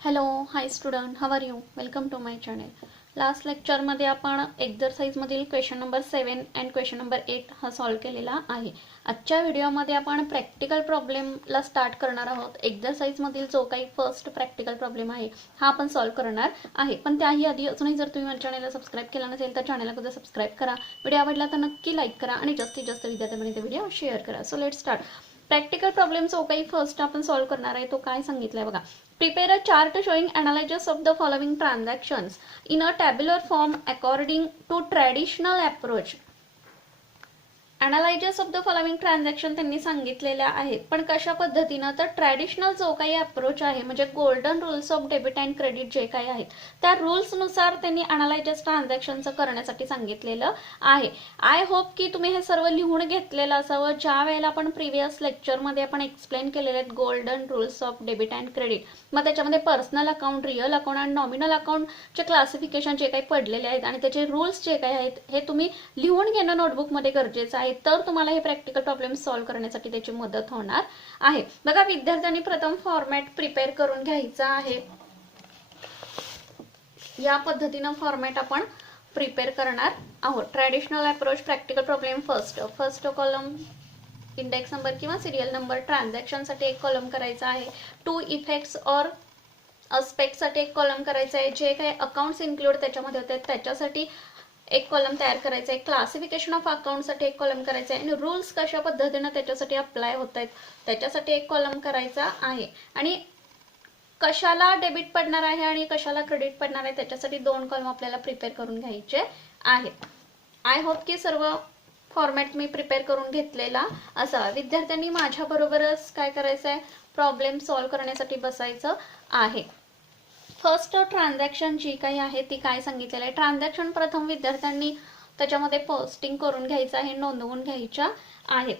Hello hi student, how are you? Welcome to my channel. Last लेक्चरमध्ये आपण एक्झरसाइजमधील question number 7 and question number 8 हा solve केलेला आहे. आजच्या व्हिडिओमध्ये आपण प्रॅक्टिकल प्रॉब्लेमला स्टार्ट करणार आहोत. एक्झरसाइजमधील जो काही फर्स्ट प्रॅक्टिकल प्रॉब्लेम आहे हा आपण सॉल्व करणार आहे. पण त्याही आधी अजूनही जर तुम्ही माझ्या चॅनलला सबस्क्राईब केला नसेल तर चॅनलला सुद्धा सबस्क्राईब करा. व्हिडिओ आवडला तर नक्की लाईक करा आणि जास्तीत जास्त विद्यार्थ्यांपर्यंत व्हिडिओ शेअर करा. So let start. Practical problem जो काही फर्स्ट आपण सॉल्व करणार आहे तो काय सांगितलाय बघा. Prepare a chart showing analysis of the following transactions in a tabular form according to traditional approach. Analysis of the following transaction त्यांनी सांगितलेल्या आहेत, पण कशा पद्धतीनं? तर ट्रॅडिशनल जो काही अप्रोच आहे म्हणजे golden rules of debit and credit जे काही आहेत त्या रूल्सनुसार त्यांनी अनालायझस ट्रान्झॅक्शनचं करण्यासाठी सांगितलेलं आहे. आय होप की तुम्ही हे सर्व लिहून घेतलेलं असावं. ज्या वेळेला आपण प्रिव्हियस लेक्चरमध्ये आपण एक्सप्लेन केलेले आहेत golden rules of debit and credit, मग त्याच्यामध्ये पर्सनल अकाउंट, रिअल अकाउंट आणि नॉमिनल अकाउंटचे क्लासिफिकेशन जे काही पडलेले आहेत आणि त्याचे रूल्स जे काही आहेत हे तुम्ही लिहून घेणं नोटबुकमध्ये गरजेचं आहे. तर तुम्हाला हे प्रॅक्टिकल प्रॉब्लेम सॉल्व करण्यासाठी त्याची मदत होणार आहे. बघा, विद्यार्थ्यांनी प्रथम फॉर्मॅट प्रिपेअर करून घ्यायचा आहे. या पद्धतीनं फॉर्मॅट आपण प्रिपेअर करणार आहोत. Traditional approach practical problem first column index number किंवा सिरियल नंबर, ट्रान्झॅक्शनसाठी एक कॉलम करायचा आहे. टू इफेक्ट्स और अस्पेक्टसाठी एक कॉलम करायचा आहे. जे काही अकाउंट्स इन्क्लूड त्याच्यामध्ये होते त्याच्यासाठी एक कॉलम तयार करायचा आहे. क्लासिफिकेशन ऑफ अकाउंटसाठी एक कॉलम करायचा आहे आणि रूल्स कशा पद्धतीने त्याच्यासाठी अप्लाय होत आहेत त्याच्यासाठी एक कॉलम करायचा आहे. आणि कशाला डेबिट पडणार आहे आणि कशाला क्रेडिट पडणार आहे त्याच्यासाठी दोन कॉलम आपल्याला प्रिपेअर करून घ्यायचे आहेत. आय होप की सर्व फॉर्मॅट मी प्रिपेअर करून घेतलेला असावा. विद्यार्थ्यांनी माझ्याबरोबरच काय करायचं आहे, प्रॉब्लेम सॉल्व करण्यासाठी बसायचं आहे. फर्स्ट ट्रान्झॅक्शन जी काही आहे ती काय सांगितलेलं आहे. ट्रान्झॅक्शन प्रथम विद्यार्थ्यांनी त्याच्यामध्ये पोस्टिंग करून घ्यायचं आहे, नोंदवून घ्यायच्या आहेत.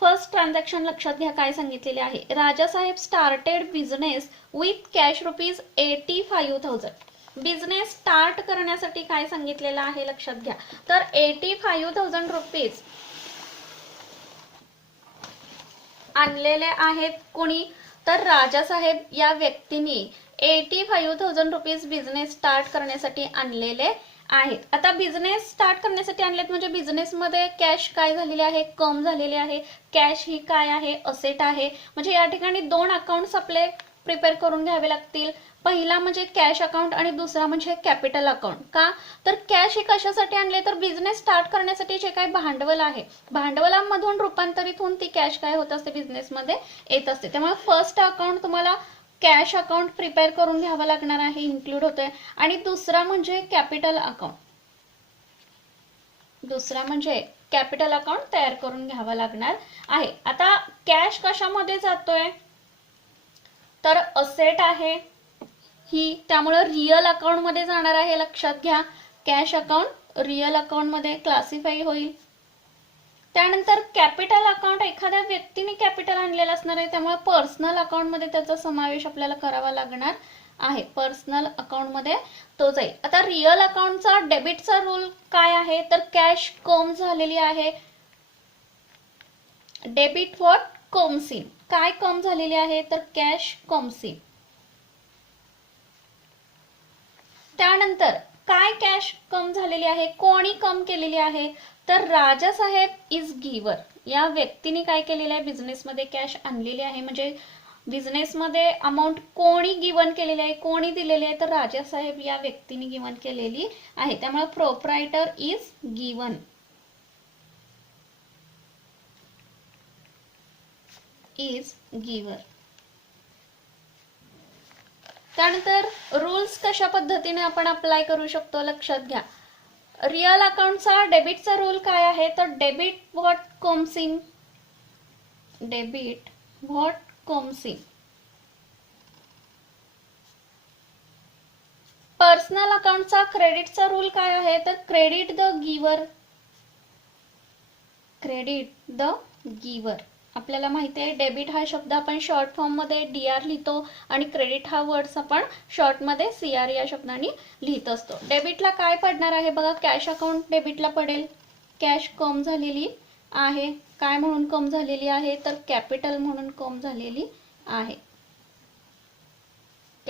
फर्स्ट ट्रान्झॅक्शन लक्षात घ्या काय सांगितलेले आहे. Rajasaheb started business with cash ₹85,000. Business start करण्यासाठी काय सांगितलेलं आहे लक्षात घ्या. तर ₹85,000 आणलेले आहेत. कोणी? तर राजासाहेब या व्यक्तीने ₹85,000 बिझनेस स्टार्ट करण्यासाठी आणलेले आहेत. आता बिझनेस स्टार्ट करण्यासाठी आणलेत म्हणजे बिझनेसमध्ये कॅश काय झालेली आहे, कम झालेली आहे. कॅश ही काय आहे, असेट आहे. म्हणजे या ठिकाणी दोन अकाउंट्स आपले प्रिपेअर करून घ्यावे लागतील. पहिला म्हणजे कॅश अकाउंट आणि दुसरा म्हणजे कॅपिटल अकाउंट. का? तर कॅश हे कशासाठी आणले, तर बिझनेस स्टार्ट करण्यासाठी जे काही भांडवल आहे भांडवलामधून रूपांतरित होऊन ती कॅश काय होत असते, बिझनेसमध्ये येत असते. त्यामुळे फर्स्ट अकाउंट तुम्हाला कॅश अकाउंट प्रिपेअर करून घ्यावं लागणार आहे, इन्क्लूड होतंय. आणि दुसरा म्हणजे कॅपिटल अकाउंट, कॅपिटल अकाउंट तयार करून घ्यावं लागणार आहे. आता कॅश कशामध्ये जातोय, तर असेट आहे ही, त्यामुळे रिअल अकाउंट मध्ये जाणार आहे. लक्षात घ्या, कॅश अकाउंट रिअल अकाउंट मध्ये क्लासिफाय होईल. त्यानंतर कॅपिटल अकाउंट एखाद्या व्यक्तीने कॅपिटल आणलेलं असणार आहे, त्यामुळे पर्सनल अकाउंट मध्ये त्याचा समावेश आपल्याला करावा लागणार आहे. पर्सनल अकाउंट मध्ये तो जाईल. आता रिअल अकाउंटचा डेबिटचा रूल काय आहे, तर कॅश कम झालेली आहे. Debit what comes in. काय कम झालेली आहे, तर कॅश कम्स इन. त्यानंतर काय कॅश कम झालेली आहे, कोणी कम केलेली आहे, तर राजासाहेब इज गिव्हर. या व्यक्तीने काय केलेलं आहे, बिझनेसमध्ये कॅश आणलेली आहे. म्हणजे बिझनेसमध्ये अमाऊंट कोणी गिवन केलेली आहे, कोणी दिलेली आहे, तर राजासाहेब या व्यक्तीने गिवन केलेली आहे. त्यामुळे proprietor is given, is giver. त्यानंतर रूल्स कशा पद्धतीने आपण अप्लाय करू शकतो लक्षात घ्या. रिअल अकाउंटचा डेबिटचा रूल काय आहे, तर debit what comes in, debit what comes in. Personal अकाउंटचा क्रेडिटचा रूल काय आहे, तर credit the giver, credit the giver. आपल्याला माहिती आहे डेबिट हा शब्द आपण शॉर्ट फॉर्म मध्ये डीआर लिहितो आणि क्रेडिट हा वर्ड्स आपण शॉर्ट मध्ये सीआर या शब्दाने लिहित असतो. डेबिटला काय पडणार आहे बघा, कॅश अकाउंट डेबिटला पडेल. कॅश कम झालेली आहे. काय म्हणून कम झालेली आहे, तर कॅपिटल म्हणून कम झालेली आहे.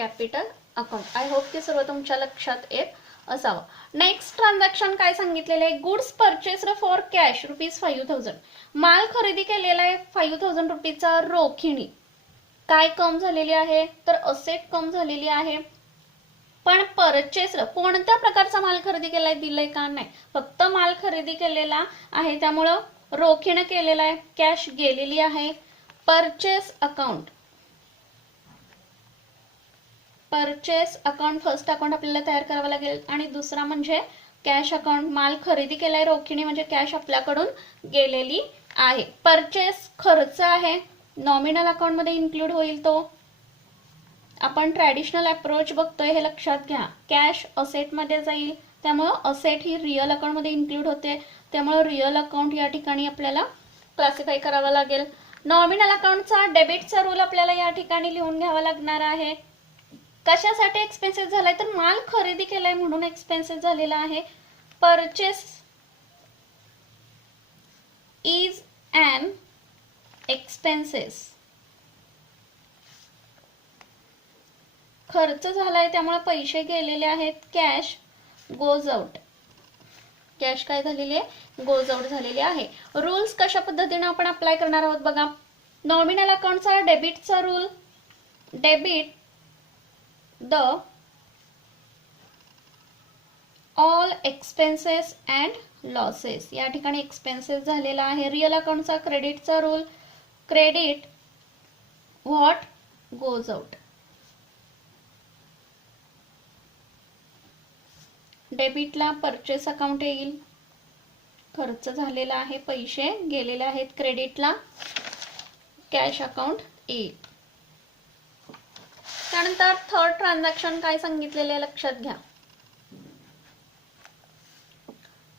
Capital account. आय होप की सर्व तुमच्या लक्षात येत असावं. नेक्स्ट ट्रान्झॅक्शन काय सांगितलेलं आहे, गुड्स परचेस्ड फॉर कॅश ₹5000. माल खरेदी केलेला आहे ₹5000 रोखीने. काय कम झालेली आहे तर असेट कम झालेली आहे. पण परचेस्ड कोणत्या प्रकारचा माल खरेदी केलाय दिलंय का नाही, फक्त माल खरेदी केलेला आहे त्यामुळं रोखीने केलेला आहे, कॅश गेलेली आहे. Purchase account, purchase account first account आपल्याला तयार करावं लागेल. आणि दुसरा म्हणजे कॅश अकाउंट, माल खरेदी केलाय रोखीने म्हणजे कॅश आपल्याकडून गेलेली आहे. परचेस खर्च आहे, नॉमिनल अकाउंट मध्ये इन्क्लूड होईल तो. आपण ट्रॅडिशनल अप्रोच बघतोय हे लक्षात घ्या. कॅश असेट मध्ये जाईल त्यामुळं असेट ही रिअल अकाउंट मध्ये इन्क्लूड होते, त्यामुळे रिअल अकाउंट या ठिकाणी आपल्याला क्लासिफाय करावा लागेल. नॉमिनल अकाउंटचा डेबिटचा रूल आपल्याला या ठिकाणी लिहून घ्यावा लागणार आहे. कशासाठी एक्सपेन्सेस झालाय तर माल खरेदी केलाय म्हणून एक्सपेन्सेस झालेला आहे. परचेस इज ॲन एक्सपेन्सेस, खर्च झालाय त्यामुळे पैसे गेलेले आहेत. कॅश गोज आउट, कॅश काय झालेली आहे गोज आउट झालेली आहे. रूल्स कशा पद्धतीने आपण अप्लाय करणार आहोत बघा. नॉमिनल अकाउंटचा डेबिटचा rule, debit the all expenses and losses, या ठिकाणी एक्सपेन्सेस झालेला आहे. रिअल अकाउंटचा क्रेडिटचा rule, credit what goes out. डेबिटला परचेस अकाउंट येईल, खर्च झालेला आहे, पैसे गेलेले आहेत. क्रेडिटला कॅश अकाउंट येईल. त्यानंतर थर्ड ट्रान्झॅक्शन काय सांगितलेले लक्षात घ्या.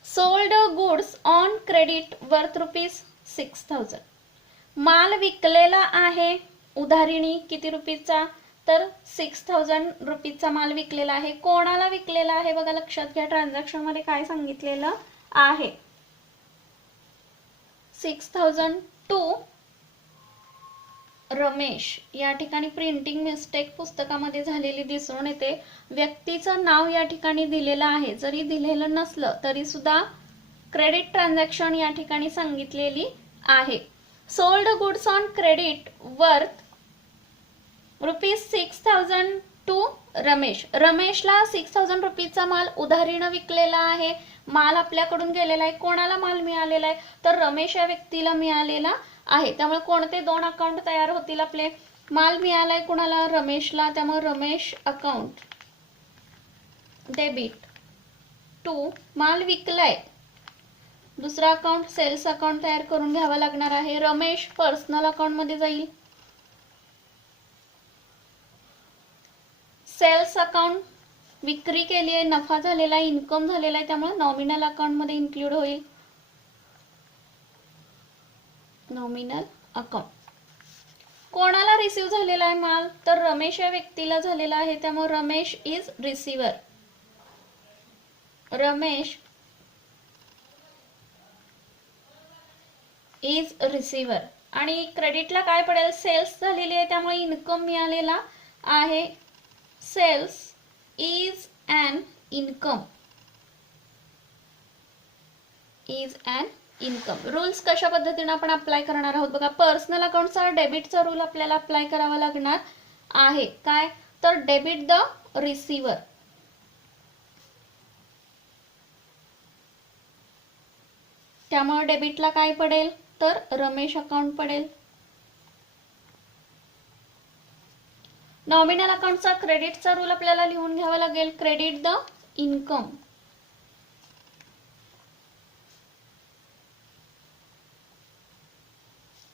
Sold goods on credit worth ₹6000. माल विकलेला आहे उधारीने किती रुपीचा तर ₹6000 माल विकलेला आहे. कोणाला विकलेला आहे बघा लक्षात घ्या. ट्रान्झॅक्शन मध्ये काय सांगितलेलं आहे 6000 टू रमेश. या ठिकाणी प्रिंटिंग मिस्टेक पुस्तकामध्ये झालेली दिसून येते. व्यक्तीचं नाव या ठिकाणी दिलेलं आहे, जरी दिलेलं नसलं तरी सुद्धा क्रेडिट ट्रान्झॅक्शन या ठिकाणी सांगितलेली आहे. Sold goods on credit worth ₹6000 to Ramesh. रमेशला ₹6000 माल उधारीनं विकलेला आहे. माल आपल्याकडून गेलेला आहे. कोणाला माल मिळालेला आहे तर रमेश या व्यक्तीला मिळालेला आहे. त्यामुळे कोणते दोन अकाउंट तयार होतील आपले. माल मिळालाय कोणाला रमेशला, त्यामुळे रमेश अकाउंट डेबिट टू माल विकलाय. दुसरा अकाउंट सेल्स अकाउंट तयार करून घ्यावा लागणार आहे. रमेश पर्सनल अकाउंट मध्ये जाईल. सेल्स अकाउंट विक्री केली आहे, नफा झालेला आहे, इन्कम झालेला आहे, त्यामुळे नॉमिनल अकाउंट मध्ये इन्क्लूड होईल. Nominal account. कोणाला रिसीव झालेला आहे माल तर रमेश या व्यक्तीला झालेला आहे, त्यामुळे Ramesh is receiver. Ramesh is receiver. आणि क्रेडिटला काय पडेल सेल्स झालेली आहे त्यामुळे इन्कम मिळालेला आहे. Sales is an income, is an income. Rules कशा पद्धतीने आपण अप्लाय करणार आहोत बघा. पर्सनल अकाउंटचा डेबिटचा रूल आपल्याला अप्लाय करावा लागणार आहे. काय तर डेबिट द रिसिव्हर. त्यामुळे डेबिटला काय पडेल तर रमेश अकाउंट पडेल. नॉमिनल अकाउंटचा क्रेडिटचा रूल आपल्याला लिहून घ्यावा लागेल. Credit the income.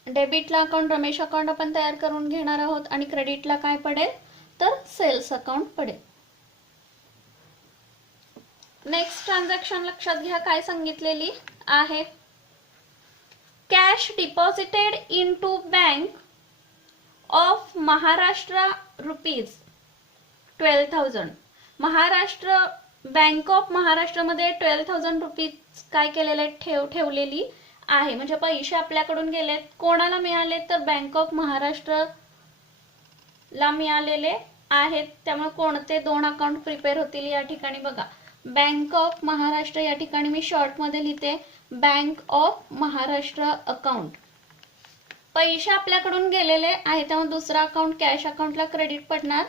डेबिटला अकाउंट रमेश अकाउंट आपण तयार करून घेणार आहोत आणि क्रेडिटला काय पडेल तर सेल्स अकाउंट पडेल. नेक्स्ट ट्रान्झॅक्शन लक्षात घ्या काय सांगितलेली आहे. Cash deposited into bank of Maharashtra ₹12,000. Maharashtra bank of महाराष्ट्रामध्ये ₹12,000 काय केलेले ठेवलेली आहे. म्हणजे पैसे आपल्याकडून गेलेत. कोणाला मिळाले तर बँक ऑफ महाराष्ट्र ला मिळालेले आहेत, त्यामुळे कोणते 2 अकाउंट प्रिपेअर होतील या ठिकाणी बघा. बँक ऑफ महाराष्ट्र, या ठिकाणी मी शॉर्टमध्ये लिहिते बँक ऑफ महाराष्ट्र अकाउंट. पैसे आपल्याकडून गेलेले आहे त्यामुळे दुसरा अकाउंट कॅश अकाउंटला क्रेडिट पडणार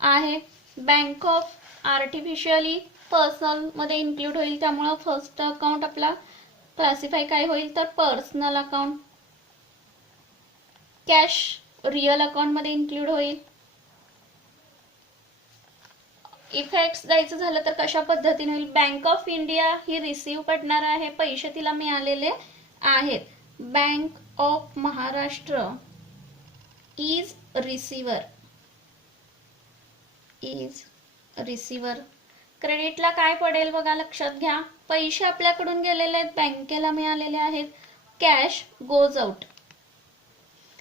आहे. बँक ऑफ आर्टिफिशियली पर्सनल मध्ये इन्क्लूड होईल, त्यामुळे फर्स्ट अकाउंट आपला क्लासिफाय काय होईल तर personal account. Cash real account मध्ये इन्क्लूड होईल. इफेक्ट्स द्यायचं झालं तर कशा पद्धतीने होईल. बँक ऑफ इंडिया ही रिसीव्ह पडणार आहे, पैसे तिला मिळालेले आहेत. Bank of Maharashtra is receiver. क्रेडिटला काय पडेल बघा, लक्षात घ्या. पैसे आपल्याकडून गेलेले आहेत, बँकेला मिळालेले आहेत. Cash goes out.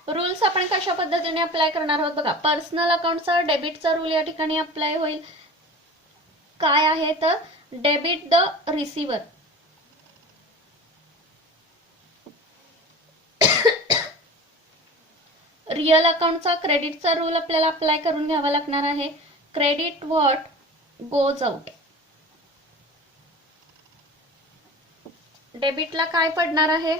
रूल्स आपण कशा पद्धतीने अप्लाय करणार आहोत बघा. पर्सनल अकाउंटचा डेबिटचा रूल या ठिकाणी अप्लाय होईल. काय आहे तर डेबिट द रिसिव्हर. रिअल अकाउंटचा क्रेडिटचा रूल आपल्याला अप्लाय करून घ्यावा लागणार आहे. Credit what goes out. डेबिटला काय पडणार आहे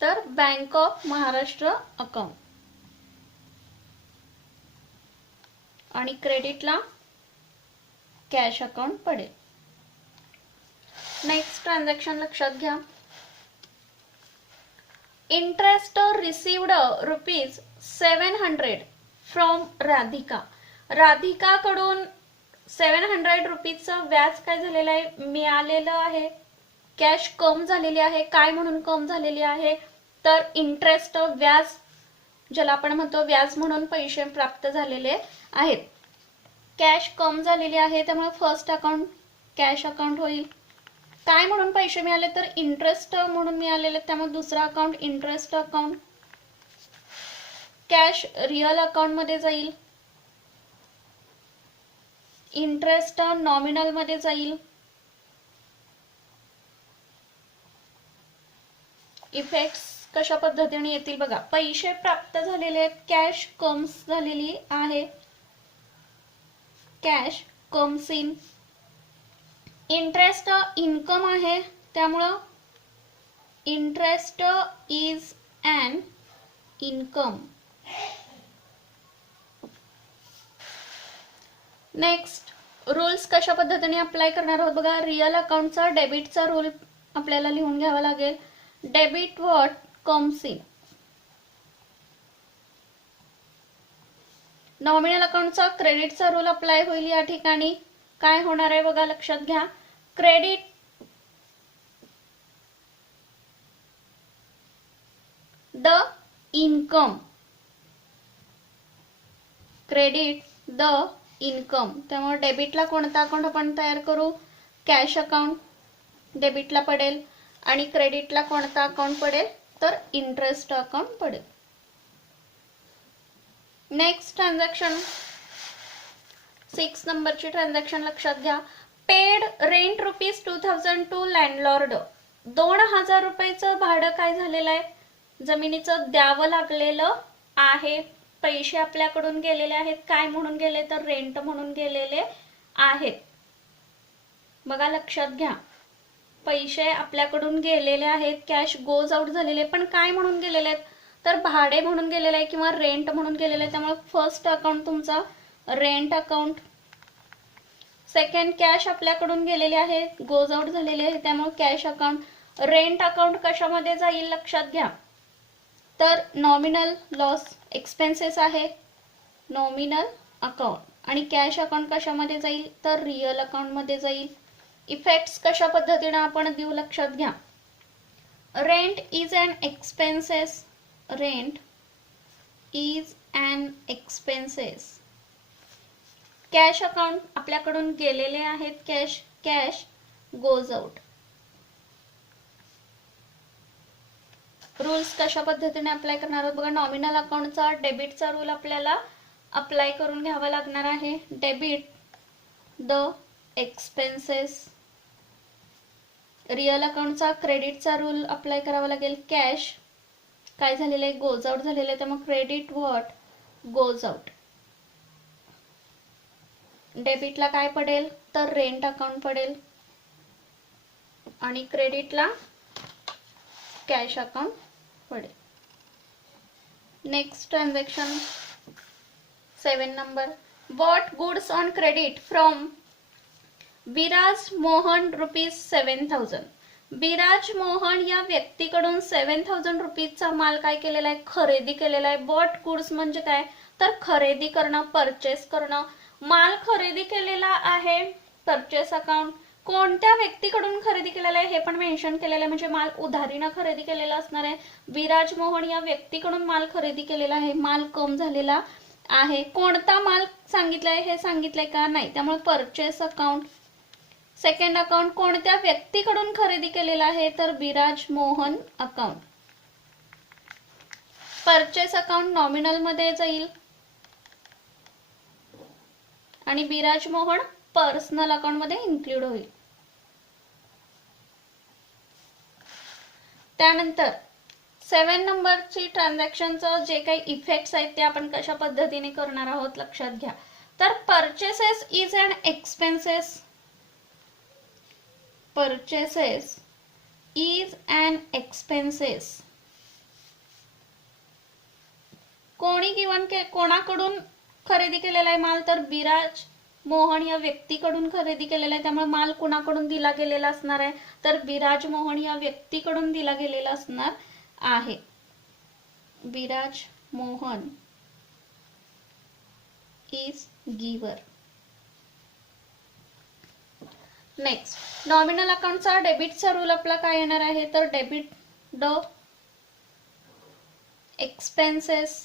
तर बँक ऑफ महाराष्ट्र अकाउंट आणि क्रेडिटला कॅश अकाउंट पडेल. नेक्स्ट ट्रान्झॅक्शन लक्षात घ्या. Interest received ₹700 from Radhika. राधिकाकडून 700 रुपीजचं व्याज काय झालेलं आहे मिळालेलं आहे. कॅश कम झालेली आहे. काय म्हणून कम झालेली आहे तर इंटरेस्ट व्याज, ज्याला आपण म्हणतो व्याज म्हणून पैसे प्राप्त झालेले आहेत. कॅश कम झालेली आहे त्यामुळे फर्स्ट अकाउंट कॅश अकाउंट होईल. काय म्हणून पैसे मिळाले तर इंटरेस्ट म्हणून मिळालेले, त्यामुळे दुसरा account interest account. Cash real account मध्ये जाईल. इंटरेस्ट नॉमिनल मध्ये जाईल. इफेक्ट्स कशा पद्धतीने येतील बघा. पैसे प्राप्त झालेले आहेत, कॅश कम्स झालेली आहे. Cash comes in. Interest income आहे त्यामुळं interest is an income. Next rules कशा पद्धतीने अप्लाय करणार आहोत बघा. रिअल अकाउंटचा डेबिटचा रूल आपल्याला लिहून घ्यावा लागेल. Debit what comes in. Nominal अकाउंटचा क्रेडिटचा रूल अप्लाय होईल. या ठिकाणी काय होणार आहे बघा, लक्षात घ्या. Credit the income. Credit the income. त्यामुळे डेबिटला कोणता अकाउंट आपण तयार करू, कॅश अकाउंट डेबिटला पडेल आणि क्रेडिटला कोणता अकाउंट पडेल तर इंटरेस्ट अकाउंट पडेल. नेक्स्ट ट्रान्झॅक्शन 6 नंबरची ट्रान्झॅक्शन लक्षात घ्या. Paid rent ₹2000 to landlord. 2000 रुपयाचं भाडं काय झालेलं आहे जमिनीचं द्यावं लागलेलं आहे. पैसे आपल्याकडून गेलेले आहेत. काय म्हणून गेले तर रेंट म्हणून गेलेले आहेत. बघा लक्षात घ्या. पैसे आपल्याकडून गेलेले आहेत, कॅश गोज आउट झालेले, पण काय म्हणून गेलेले आहेत तर भाडे म्हणून गेलेले आहे किंवा रेंट म्हणून गेलेले आहे. त्यामुळे फर्स्ट अकाउंट तुमचा रेंट अकाउंट. सेकंड कॅश आपल्याकडून गेलेले आहे, गोज आउट झालेले आहे, त्यामुळे कॅश अकाउंट. रेंट अकाउंट कशामध्ये जाईल लक्षात घ्या तर नॉमिनल लॉस एक्सपेन्सेस आहे नॉमिनल अकाउंट आणि कॅश अकाउंट कशामध्ये जाईल तर रिअल अकाउंट मध्ये जाईल. इफेक्ट्स कशा पद्धतीने आपण देऊ लक्षात घ्या. Rent is an expenses. Rent is an expenses. Cash account आपल्याकडून गेलेले आहेत, cash cash goes out. Rules कशा पद्धतीने अप्लाय करणार आहोत बघा. नॉमिनल अकाउंटचा डेबिटचा रूल आपल्याला अप्लाय करून घ्यावा लागणार आहे. Debit the expenses. रिअल अकाउंटचा क्रेडिटचा रूल अप्लाय करावा लागेल. कॅश काय झालेलं आहे, गोज आउट झालेलं आहे. त्यामुळे क्रेडिट व्हॉट गोज आउट. डेबिटला काय पडेल तर रेंट अकाउंट पडेल आणि क्रेडिटला कॅश अकाउंट पडेल. Next transaction 7 number. Bought goods on credit from Biraj Mohan ₹7,000. Biraj Mohan या व्यक्तीकडून 7,000 रुपीजचा माल काय केलेला आहे, खरेदी केलेला आहे. बॉट गुड्स म्हणजे काय तर खरेदी करणं, परचेस करणं. माल खरेदी केलेला आहे, परचेस अकाउंट. कोणत्या व्यक्तीकडून खरेदी केलेला आहे हे पण मेन्शन केलेलं आहे, म्हणजे माल उधारीनं खरेदी केलेला असणार आहे. विराज मोहन या व्यक्तीकडून माल खरेदी केलेला आहे, माल कम झालेला आहे. कोणता माल सांगितलाय हे सांगितलंय का नाही, त्यामुळे परचेस अकाउंट. सेकंड अकाउंट कोणत्या व्यक्तीकडून खरेदी केलेला आहे तर Viraj Mohan account. Purchase account nominal मध्ये जाईल आणि विराज मोहन पर्सनल अकाउंट मध्ये इन्क्लूड होईल. त्यानंतर 7 नंबरची ट्रान्झॅक्शनचं जे काही इफेक्ट्स आहेत ते आपण कशा पद्धतीने करणार आहोत लक्षात घ्या. तर purchases is and expenses. Purchases is and expenses. कोणाकडून खरेदी केलेला आहे माल तर विराज मोहन या व्यक्तीकडून खरेदी केलेला आहे. त्यामुळे माल कुणाकडून दिला गेलेला असणार आहे तर विराज मोहन या व्यक्तीकडून दिला गेलेला असणार आहे. विराज मोहन इज गिवर. नेक्स्ट नॉमिनल अकाउंटचा डेबिटचा रूल आपला काय येणार आहे तर डेबिट द एक्सपेन्सेस.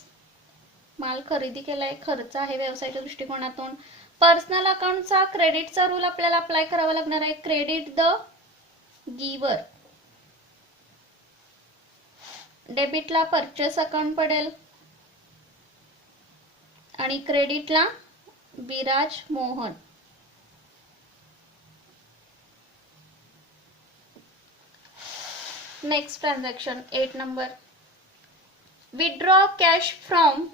माल खरेदी केलाय, खर्च आहे व्यवसायाच्या दृष्टिकोनातून. पर्सनल अकाउंटचा क्रेडिटचा रूल आपल्याला अप्लाय करावा लागणार आहे. क्रेडिट द गिवर. डेबिटला परचेस अकाउंट पडेल आणि क्रेडिटला Viraj Mohan. Next transaction 8 number. Withdraw cash from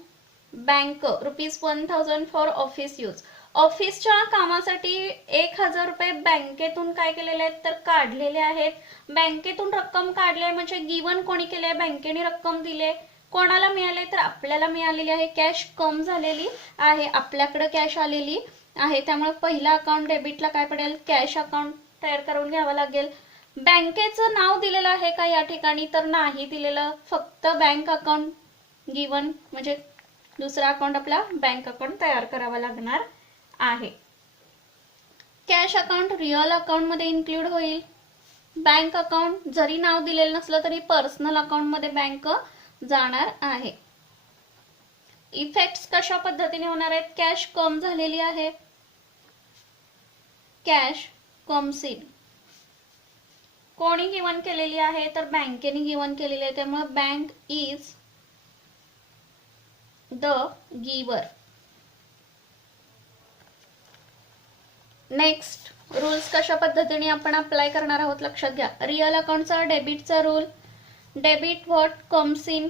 bank ₹1,000 for office use. ऑफिसच्या कामासाठी 1,000 रुपये बँकेतून काय केलेले आहेत तर काढलेले आहेत. बँकेतून रक्कम काढली म्हणजे गिवन कोणी केले, बँकेने रक्कम दिली. कोणाला मिळाले तर आपल्याला मिळालेली आहे. कॅश कम झालेली आहे, आपल्याकडे कॅश आलेली आहे. त्यामुळे पहिला अकाउंट डेबिटला काय पडेल कॅश अकाउंट तयार करून घ्यावं लागेल. बँकेचं नाव दिलेलं आहे का या ठिकाणी तर नाही दिलेलं, फक्त बँक अकाउंट गिवन म्हणजे दुसरा अकाउंट आपला बँक अकाउंट तयार करावा लागणार आहे. कॅश अकाउंट रिअल अकाउंट मध्ये इन्क्लूड होईल. बँक अकाउंट जरी नाव दिलेलं नसलं तरी पर्सनल अकाउंट मध्ये बँक जाणार आहे. इफेक्ट्स कशा पद्धतीने होणार आहेत. कॅश कम झालेली आहे, कॅश कमसीड. कोणी गिवन केलेली आहे तर बँकेने गिवन केलेली आहे, त्यामुळे bank is the giver. Next rules कशा पद्धतीने आपण अप्लाय करणार आहोत लक्षात घ्या. रिअल अकाउंटचा डेबिटचा rule. Debit what comes in.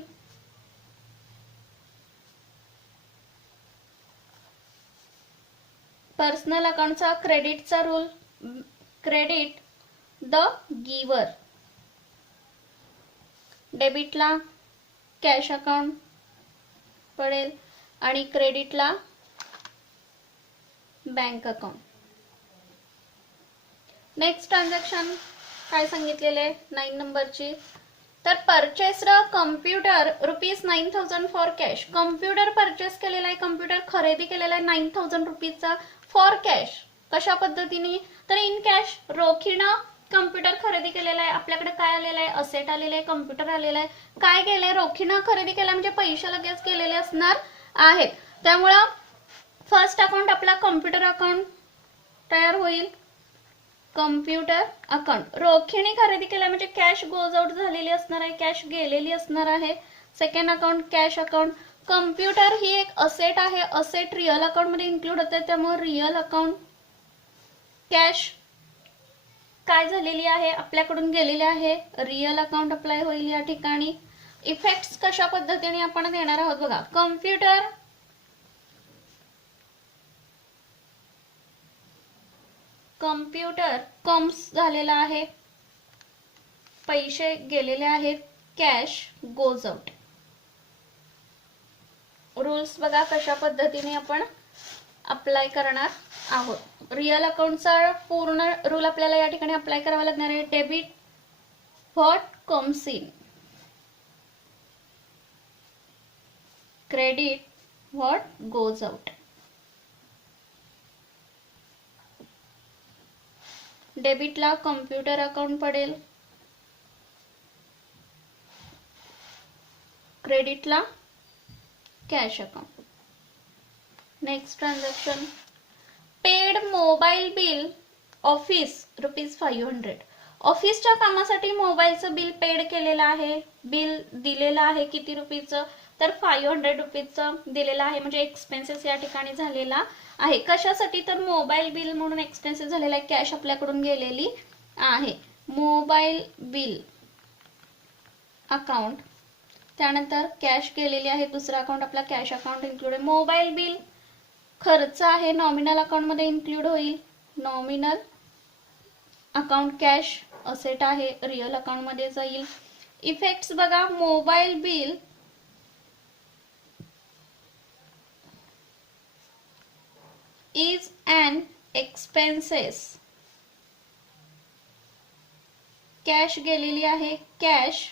Personal अकाउंटचा क्रेडिटचा रूल. क्रेडिट द गिवर. डेबिटला कॅश अकाउंट पडेल आणि क्रेडिटला बँक अकाउंट. नेक्स्ट ट्रान्झॅक्शन काय सांगितलेले 9 नंबरची तर purchased computer ₹9,000 for cash. Computer purchase केलेला आहे, कम्प्युटर खरेदी केलेला आहे 9,000 रुपीजचा फॉर कॅश. कशा पद्धतीने तर इन कॅश रोखीनं कम्प्युटर खरेदी केलेला आहे. आपल्याकडे काय आलेलं आहे असेट आलेलं आहे, कम्प्युटर आलेलं आहे. काय केलंय रोखीनं खरेदी केला म्हणजे पैसे लगेच केलेले असणार आहेत. त्यामुळं फर्स्ट अकाउंट आपला कम्प्युटर अकाउंट तयार होईल. कम्प्युटर अकाउंट रोखीने खरेदी केला म्हणजे कॅश गोज आउट झालेली असणार आहे, कॅश गेलेली असणार आहे. Second account cash account. Computer ही एक असेट आहे, असेट रिअल अकाउंट मध्ये इन्क्लूड होते त्यामुळे रिअल अकाउंट. कॅश काय झालेली आहे आपल्याकडून गेलेली आहे, रिअल अकाउंट अप्लाय होईल या ठिकाणी. इफेक्ट्स कशा पद्धतीने आपण देणार आहोत बघा. कम्प्युटर कम्स झालेला आहे, पैसे गेलेले आहेत, कॅश गोज आउट. रूल्स बघा कशा पद्धतीने आपण अप्लाय करणार आहोत. रिअल अकाउंटचा पूर्ण रूल आपल्याला या ठिकाणी अप्लाय करावा लागणार आहे. Debit what comes in, credit what goes out. डेबिटला कम्प्युटर अकाउंट पडेल, क्रेडिटला cash account. Next transaction, paid mobile bill office ₹500. ऑफिसच्या कामासाठी मोबाईलचं बिल पेड केलेलं आहे. बिल दिलेलं आहे किती रुपीचं, तर ₹500 दिलेलं आहे. म्हणजे एक्सपेन्सेस या ठिकाणी झालेला आहे. कशासाठी, तर मोबाईल बिल म्हणून एक्सपेन्सेस झालेला आहे. कॅश आपल्याकडून गेलेली आहे. मोबाईल बिल अकाउंट, त्यानंतर कॅश गेलेली आहे. दुसरा अकाउंट आपला कॅश अकाउंट इन्क्लूड आहे. मोबाईल बिल खर्च आहे, नॉमिनल अकाउंट मध्ये इन्क्लूड होईल. नॉमिनल अकाउंट कॅश असेट आहे, रिअल अकाउंट मध्ये जाईल. इफेक्ट्स बघा, mobile bill is an expenses, cash गेलेली आहे, cash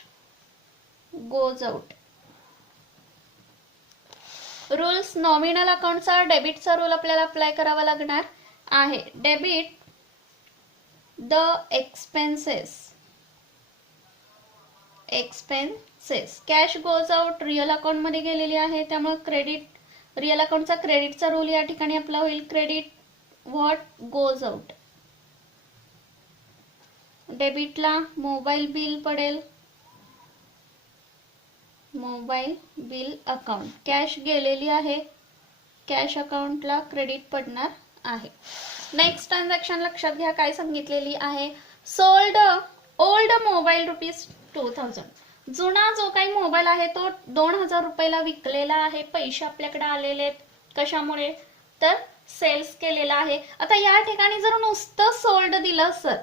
goes out. Rules, nominal अकाउंटचा डेबिटचा रूल आपल्याला अप्लाय करावा लागणार आहे. Debit the expenses, cash goes out real account मध्ये गेलेली आहे, त्यामुळे क्रेडिट, रिअल अकाउंटचा क्रेडिटचा रूल या ठिकाणी अप्लाय होईल. Credit what goes out. डेबिटला मोबाईल बिल पडेल, मोबाईल बिल अकाउंट. कॅश गेलेली आहे, कॅश अकाउंटला क्रेडिट पडणार आहे. नेक्स्ट ट्रान्झॅक्शन लक्षात घ्या काय सांगितलेली आहे. Sold old mobile ₹2000. जुना जो काही मोबाईल आहे तो 2000 रुपयाला विकलेला आहे. पैसे आपल्याकडे आलेले आहेत. कशामुळे, तर सेल्स केलेला आहे. आता या ठिकाणी जर नुसतं सोल्ड दिलं असेल,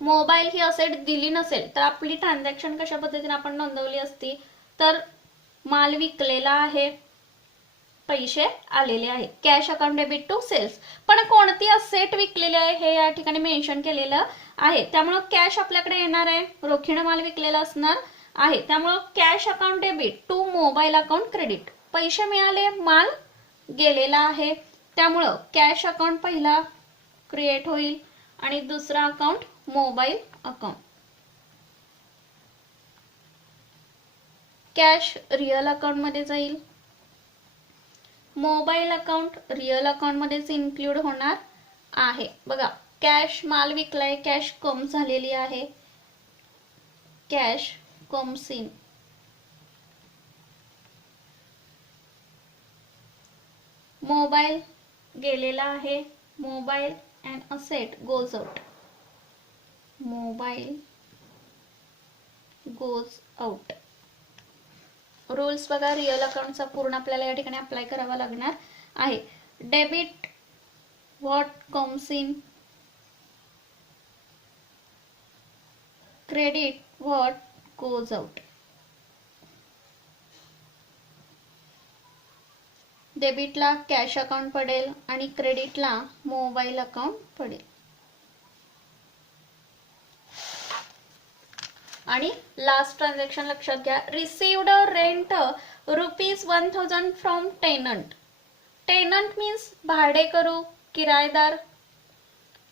मोबाईल ही असेट दिली नसेल, तर आपली ट्रान्झॅक्शन कशा पद्धतीने आपण नोंदवली असती, तर माल विकलेला आहे, पैसे आलेले आहेत. Cash account debit to sales. पण कोणती असेट विकलेली आहे हे या ठिकाणी मेन्शन केलेलं आहे. त्यामुळे कॅश आपल्याकडे येणार आहे, रोखीने माल विकलेला असणार आहे. त्यामुळे cash account debit to mobile account credit. पैसे मिळाले, माल गेलेला आहे, त्यामुळं कॅश अकाउंट पहिला क्रिएट होईल आणि दुसरा account mobile account. Cash real account मध्ये जाईल, मोबाईल अकाउंट रिअल अकाउंट मध्येच इन्क्लूड होणार आहे. बघा, कॅश माल विकलाय, कॅश कम झालेली आहे, कॅश कम्स इन. मोबाईल गेलेला आहे, mobile and asset goes out, mobile goes out. Rules बघा, रिअल अकाउंटचा पूर्ण आपल्याला या ठिकाणी अप्लाय करावा लागणार आहे. Debit what comes in, credit what goes out. डेबिटला कॅश अकाउंट पडेल आणि क्रेडिटला मोबाईल अकाउंट पडेल. आणि लास्ट ट्रान्झॅक्शन लक्षात घ्या. Received rent ₹1000 from tenant. Tenant means भाडेकरू, किरायदार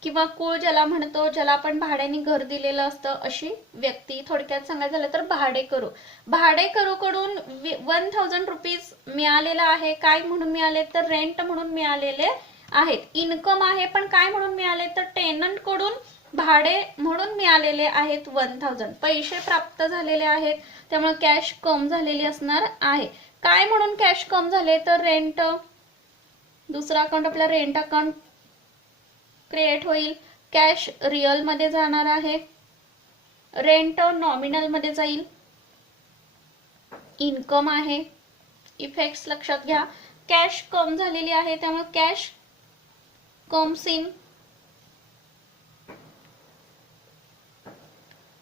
किंवा कुळ ज्याला म्हणतो, ज्याला आपण भाड्याने घर दिलेलं असतं अशी व्यक्ती. थोडक्यात सांगायचं झालं तर भाडेकरू. भाडेकरूकडून ₹1000 मिळालेला आहे. काय म्हणून मिळाले, तर रेंट म्हणून मिळालेले आहेत. इन्कम आहे, पण काय म्हणून मिळाले, तर टेनंट कडून भाडे म्हणून मिळालेले आहेत 1000. पैसे प्राप्त झालेले आहेत, त्यामुळे कॅश कम झालेली असणार आहे. काय म्हणून कॅश कम झाले, तर रेंट. दुसरा अकाउंट आपला रेंट अकाउंट क्रिएट होईल. कॅश रिअल मध्ये जाणार आहे, रेंट नॉमिनल मध्ये जाईल. इन्कम आहे. इफेक्ट्स लक्षात घ्या. कॅश कम झालेली आहे त्यामुळे cash comes in.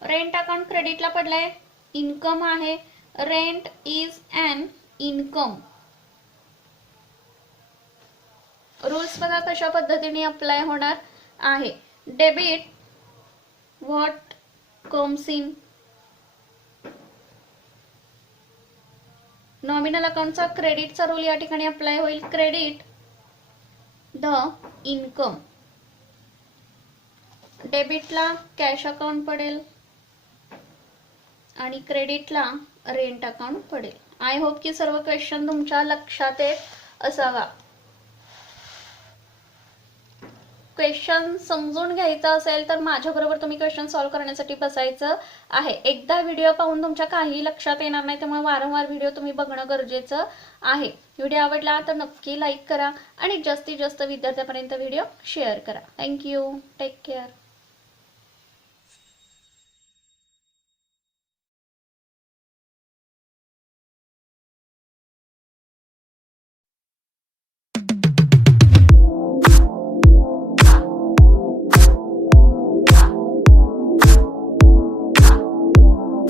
Rent account क्रेडिटला पडलाय, इन्कम आहे. Rent is an income. Rules बघा कशा पद्धतीने अप्लाय होणार आहे. Debit what comes in. Nominal अकाउंटचा क्रेडिटचा रूल या ठिकाणी अप्लाय होईल. Credit the income. डेबिटला कॅश अकाउंट पडेल आणि क्रेडिटला रेंट अकाउंट पडेल. आय होप की सर्व क्वेश्चन तुमच्या लक्षात येत असावा. क्वेश्चन समजून घ्यायचा असेल तर माझ्याबरोबर तुम्ही क्वेश्चन सॉल्व्ह करण्यासाठी बसायचं आहे. एकदा व्हिडिओ पाहून तुमच्या काही लक्षात येणार नाही, त्यामुळे वारंवार व्हिडिओ तुम्ही बघणं गरजेचं आहे. व्हिडिओ आवडला तर नक्की लाईक करा आणि जास्तीत जास्त विद्यार्थ्यांपर्यंत व्हिडिओ शेअर करा. थँक्यू. Take care.